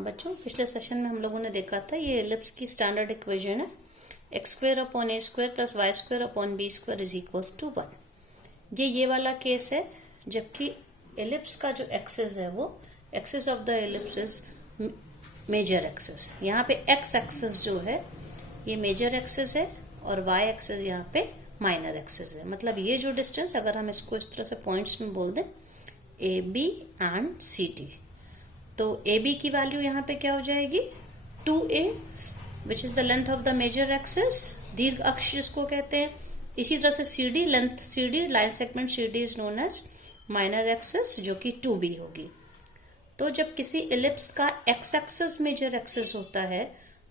हाँ बच्चों, पिछले सेशन में हम लोगों ने देखा था ये एलिप्स की स्टैंडर्ड इक्वेशन है x square upon a square plus y square upon b square is equals to 1। ये वाला केस है जबकि एलिप्स का जो एक्सिस है वो axis of the ellipse is major axis. यहाँ पे एक्स एक्सिस जो है ये मेजर एक्सिस है और वाई एक्सिस यहाँ पे माइनर एक्सिस है। मतलब ये जो डिस्टेंस, अगर हम इसको इस तरह से पॉइंट्स में बोल दें A B and C D, तो ए बी की वैल्यू यहाँ पे क्या हो जाएगी 2a which is the length of the major axis, दीर्घ अक्ष जिसको कहते हैं। इसी तरह से C D, length C D, line segment C D is known as minor axis जो कि 2b होगी। तो जब किसी एलिप्स का एक्स एक्सिस मेजर एक्सिस होता है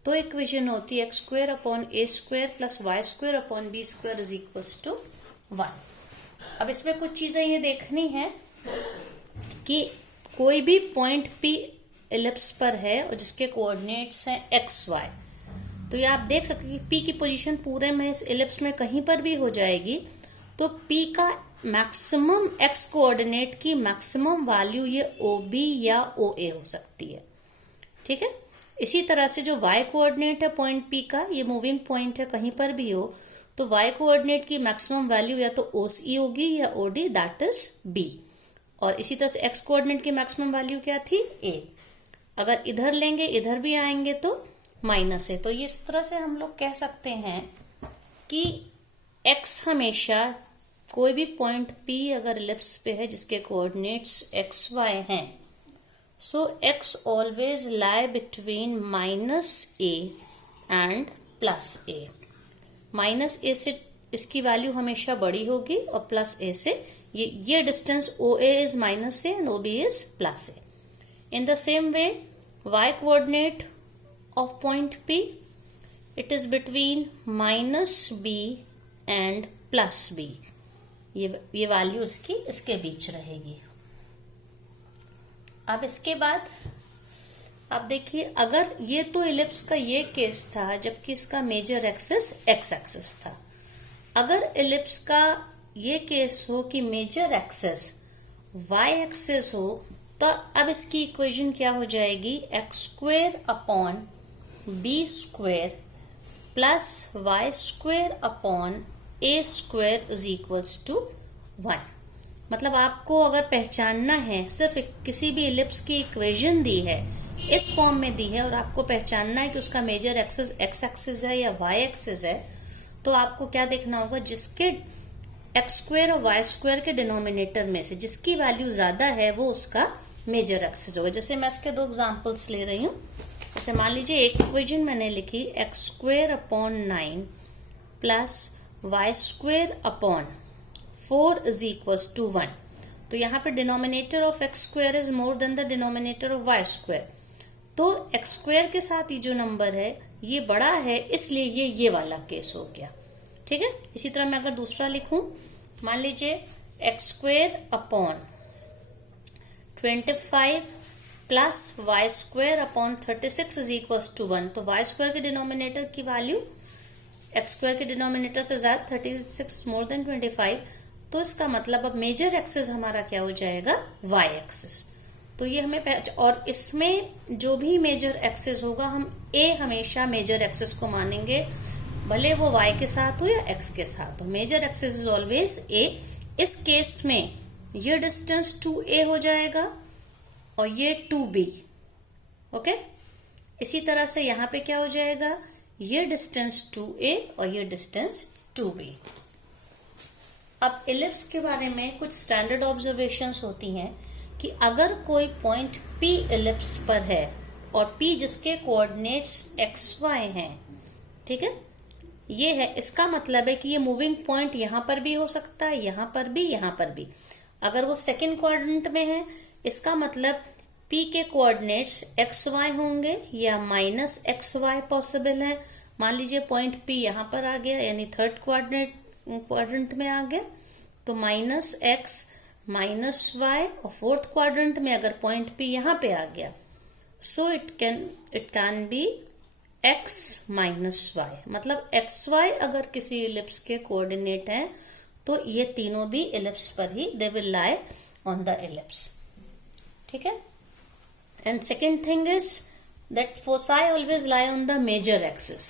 तो इक्वेशन होती है x square upon a square plus y square upon b square is equals to 1। अब इसमें कुछ चीजें ये देखनी है कि कोई भी पॉइंट P एलिप्स पर है और जिसके कोऑर्डिनेट्स हैं एक्स वाई, तो ये आप देख सकते हैं कि P की पोजीशन पूरे में इस एलिप्स में कहीं पर भी हो जाएगी तो P का मैक्सिमम एक्स कोऑर्डिनेट की मैक्सिमम वैल्यू ये OB या OA हो सकती है। ठीक है, इसी तरह से जो y कोऑर्डिनेट है पॉइंट P का, ये मूविंग पॉइंट है कहीं पर भी हो, तो y कोऑर्डिनेट की मैक्सिमम वैल्यू या तो OC होगी या OD, दैट इज B। और इसी तरह से x कोऑर्डिनेट की मैक्सिमम वैल्यू क्या थी A। अगर इधर लेंगे इधर भी आएंगे तो माइनस है। तो इस तरह से हम लोग कह सकते हैं कि x हमेशा कोई भी पॉइंट P अगर एलिप्स पे है जिसके कोऑर्डिनेट्स एक्स वाई हैं, सो x always lie between -a and +a। -a से इसकी वैल्यू हमेशा बड़ी होगी और +a से ये distance OA is -a and OB is +a। In the same way y coordinate of point P, it is between -b and +b। ये value इसके बीच रहेगी। अब इसके बाद आप देखिए, अगर ये तो एलिप्स का ये केस था जबकि इसका मेजर एक्सिस एक्स एक्सिस था। अगर एलिप्स का ये केस हो कि मेजर एक्सिस वाई एक्सिस हो तो अब इसकी इक्वेशन क्या हो जाएगी x square upon b square plus y square upon a square is equals to 1। मतलब आपको अगर पहचानना है, सिर्फ किसी भी एलिप्स की इक्वेशन दी है, इस फॉर्म में दी है और आपको पहचानना है कि उसका मेजर एक्सिस एक्स एक्सिस है या वाई एक्सिस है, तो आपको क्या देखना होगा, जिसके एक्स स्क्वायर और वाई स्क्वायर के डिनोमिनेटर में से जिसकी वैल्यू ज्यादा है वो उसका मेजर एक्सिस होगा। जैसे मैं इसके दो एग्जांपल्स ले रही हूँ। जैसे मान लीजिए एक इक्वेशन मैंने लिखी एक्स स्क्वायर अपॉन 9 प्लस y square upon 4 is equals to 1। तो यहाँ पे denominator of x square is more than the denominator of y square, तो एक्स स्क्वायर के साथ ये जो नंबर है ये बड़ा है, इसलिए ये वाला केस हो गया। ठीक है, इसी तरह मैं अगर दूसरा लिखूं, मान लीजिए एक्स स्क्वायर अपॉन 25 प्लस y square upon 36 is equals to 1। तो वाई स्क्वायर के डिनोमिनेटर की वैल्यू एक्स स्क्वायर के डिनोमिनेटर से ज्यादा, 36 मोर देन 25, तो इसका मतलब अब मेजर एक्सिस हमारा क्या हो जाएगा वाई एक्सिस। तो ये हमें, और इसमें जो भी मेजर एक्सिस होगा हम ए हमेशा मेजर एक्सिस को मानेंगे, भले वो वाई के साथ हो या एक्स के साथ हो। Major axis is always a. इस केस में ये डिस्टेंस 2a हो जाएगा और ये 2b। ओके, इसी तरह से यहाँ पे क्या हो जाएगा, ये डिस्टेंस 2a और ये डिस्टेंस 2b। अब एलिप्स के बारे में कुछ स्टैंडर्ड ऑब्जर्वेशंस होती हैं कि अगर कोई पॉइंट P एलिप्स पर है और P जिसके कोऑर्डिनेट्स एक्स वाई हैं, ठीक है, ये है, इसका मतलब है कि ये मूविंग पॉइंट यहां पर भी हो सकता है, यहां पर भी, यहां पर भी। अगर वो सेकेंड क्वाड्रेंट में है, इसका मतलब P के कोऑर्डिनेट्स एक्स वाई होंगे या -xy पॉसिबल है। मान लीजिए पॉइंट P यहां पर आ गया, यानी थर्ड क्वाड्रेंट में आ गया, तो -x -y, और फोर्थ क्वाड्रेंट में अगर पॉइंट P यहां पे आ गया, so it can be x -y। मतलब xy अगर किसी एलिप्स के कोऑर्डिनेट हैं तो ये तीनों भी एलिप्स पर ही, they will lie on the ellipse. ठीक है, and second thing is that foci always lie on the major axis.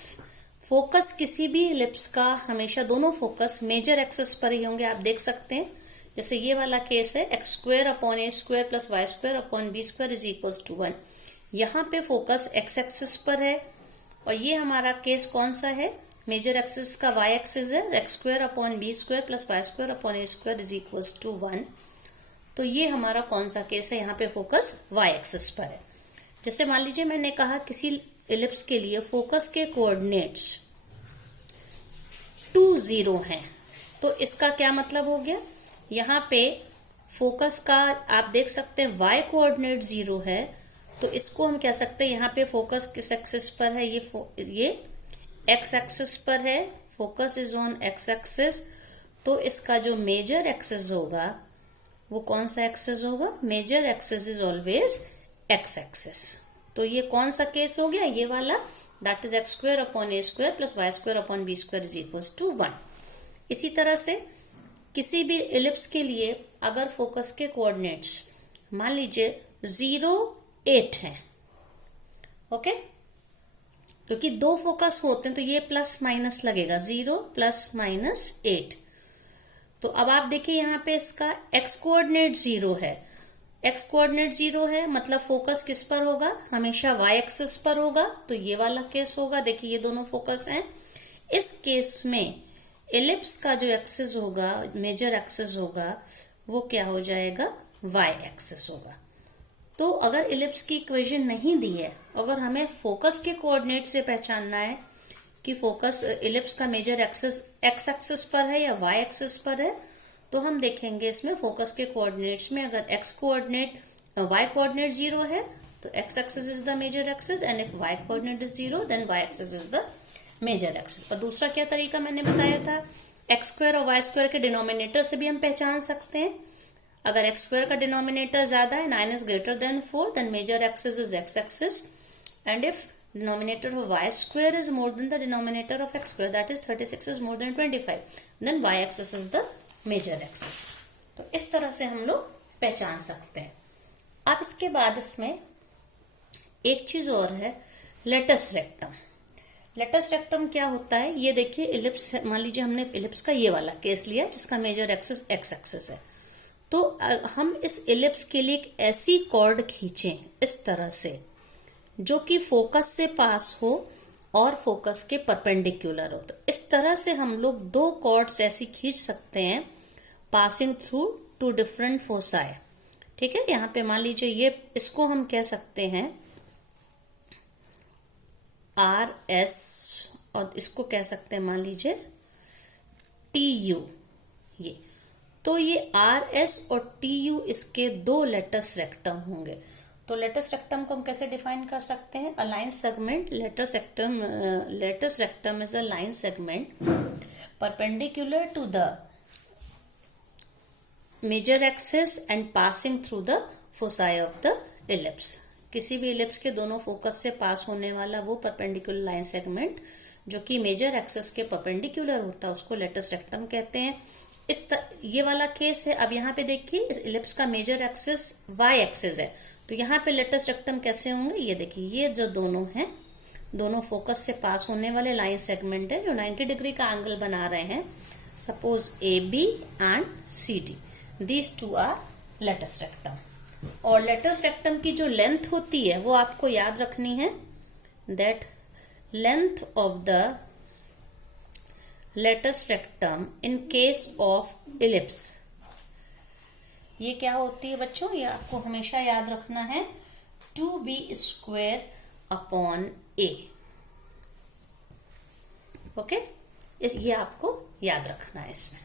Focus किसी भी इलिप्स का हमेशा दोनों फोकस मेजर एक्सिस पर ही होंगे। आप देख सकते हैं जैसे ये वाला केस है x square upon a square plus y square upon b square is equal to 1। यहाँ पे फोकस एक्स एक्सिस पर है और ये हमारा केस कौन सा है, मेजर एक्सिस का वाई एक्सिस है, x square upon b square plus y square upon a square is equal to 1। तो ये हमारा कौन सा केस है, यहाँ पे फोकस वाई एक्सिस पर है। जैसे मान लीजिए मैंने कहा किसी इलिप्स के लिए फोकस के कोऑर्डिनेट्स 2, 0 हैं, तो इसका क्या मतलब हो गया, यहाँ पे फोकस का आप देख सकते हैं y कोऑर्डिनेट 0 है, तो इसको हम कह सकते हैं यहाँ पे फोकस किस एक्सिस पर है, ये x एक्सिस पर है, focus is on x axis. तो इसका जो मेजर एक्सिस होगा वो कौन सा एक्सिस होगा, major axis is always x axis. तो ये कौन सा केस हो गया, ये वाला, that is x square upon a square plus y square upon b square is equal to 1। इसी तरह से किसी भी इलिप्स के लिए अगर फोकस के कोऑर्डिनेट्स मान लीजिए 0, 8 है, ओके, क्योंकि दो फोकस होते हैं तो ये प्लस माइनस लगेगा, 0 प्लस माइनस 8। तो अब आप देखिए यहाँ पे इसका x कोऑर्डिनेट 0 है, x कोऑर्डिनेट 0 है मतलब फोकस किस पर होगा, हमेशा y एक्सिस पर होगा, तो ये वाला केस होगा। देखिए ये दोनों फोकस हैं। इस केस में इलिप्स का जो एक्सिस होगा, मेजर एक्सिस होगा, वो क्या हो जाएगा, y एक्सिस होगा। तो अगर इलिप्स की इक्वेशन नहीं दी है, अगर हमें फोकस के कोऑर्डिनेट से पहचानना है कि फोकस इलिप्स का मेजर एक्सिस x एक्सिस पर है या y एक्सिस पर है, तो हम देखेंगे इसमें फोकस के कोऑर्डिनेट्स में अगर x कोऑर्डिनेट y कोऑर्डिनेट 0 है तो x axis is the major axis, and if y coordinate is 0 then y axis is the major axis. और दूसरा क्या तरीका मैंने बताया था, x स्क्वायर और y स्क्वायर के डिनोमिनेटर से भी हम पहचान सकते हैं। अगर x स्क्वायर का डिनोमिनेटर ज्यादा है, 9 is greater than 4, then major axis is x axis, and if denominator of y square is more than the denominator of x square, that is 36 is more than 25, then y axis is the major axis। तो इस तरह से हम लोग पहचान सकते हैं। अब इसके बाद इसमें एक चीज और है, लेटस रेक्टम। लेटस रेक्टम क्या होता है, ये देखिए इलिप्स, मान लीजिए हमने इलिप्स का ये वाला केस लिया जिसका मेजर एक्सिस x एक्सिस है, तो हम इस इलिप्स के लिए एक ऐसी कॉर्ड खींचें इस तरह से जो कि फोकस से पास हो और फोकस के परपेंडिकुलर हो। तो इस तरह से हम लोग दो कॉर्ड्स ऐसी खींच सकते हैं passing through two different foci. ठीक है, यहाँ पे मान लीजिए ये, इसको हम कह सकते हैं RS और इसको कह सकते हैं मान लीजिए TU। ये तो ये RS और TU इसके दो लेटस रेक्टम होंगे। तो लेटस रेक्टम को हम कैसे डिफाइन कर सकते हैं, a line segment, latus rectum is a line segment perpendicular to the major axis and passing through the foci of the ellipse. किसी भी इलिप्स के दोनों फोकस से पास होने वाला वो परपेंडिकुलर लाइन सेगमेंट जो कि मेजर एक्सिस के परपेंडिकुलर होता है उसको लेटस रेक्टम कहते हैं। ये वाला केस है। अब यहाँ पे देखिए इस इलिप्स का मेजर एक्सिस y एक्सिस है, तो यहाँ पे लेटस रेक्टम कैसे होंगे, ये देखिए ये जो दोनों हैं, दोनों फोकस से पास होने वाले लाइन सेगमेंट है जो 90 डिग्री का एंगल बना रहे हैं, suppose AB and CD, these two are latus rectum. और लेटस रेक्टम की जो लेंथ होती है वो आपको याद रखनी है, that length of the latus rectum in case of ellipse, ये क्या होती है बच्चों, ये आपको हमेशा याद रखना है, 2b square upon a। Okay, ये आपको याद रखना है इसमें।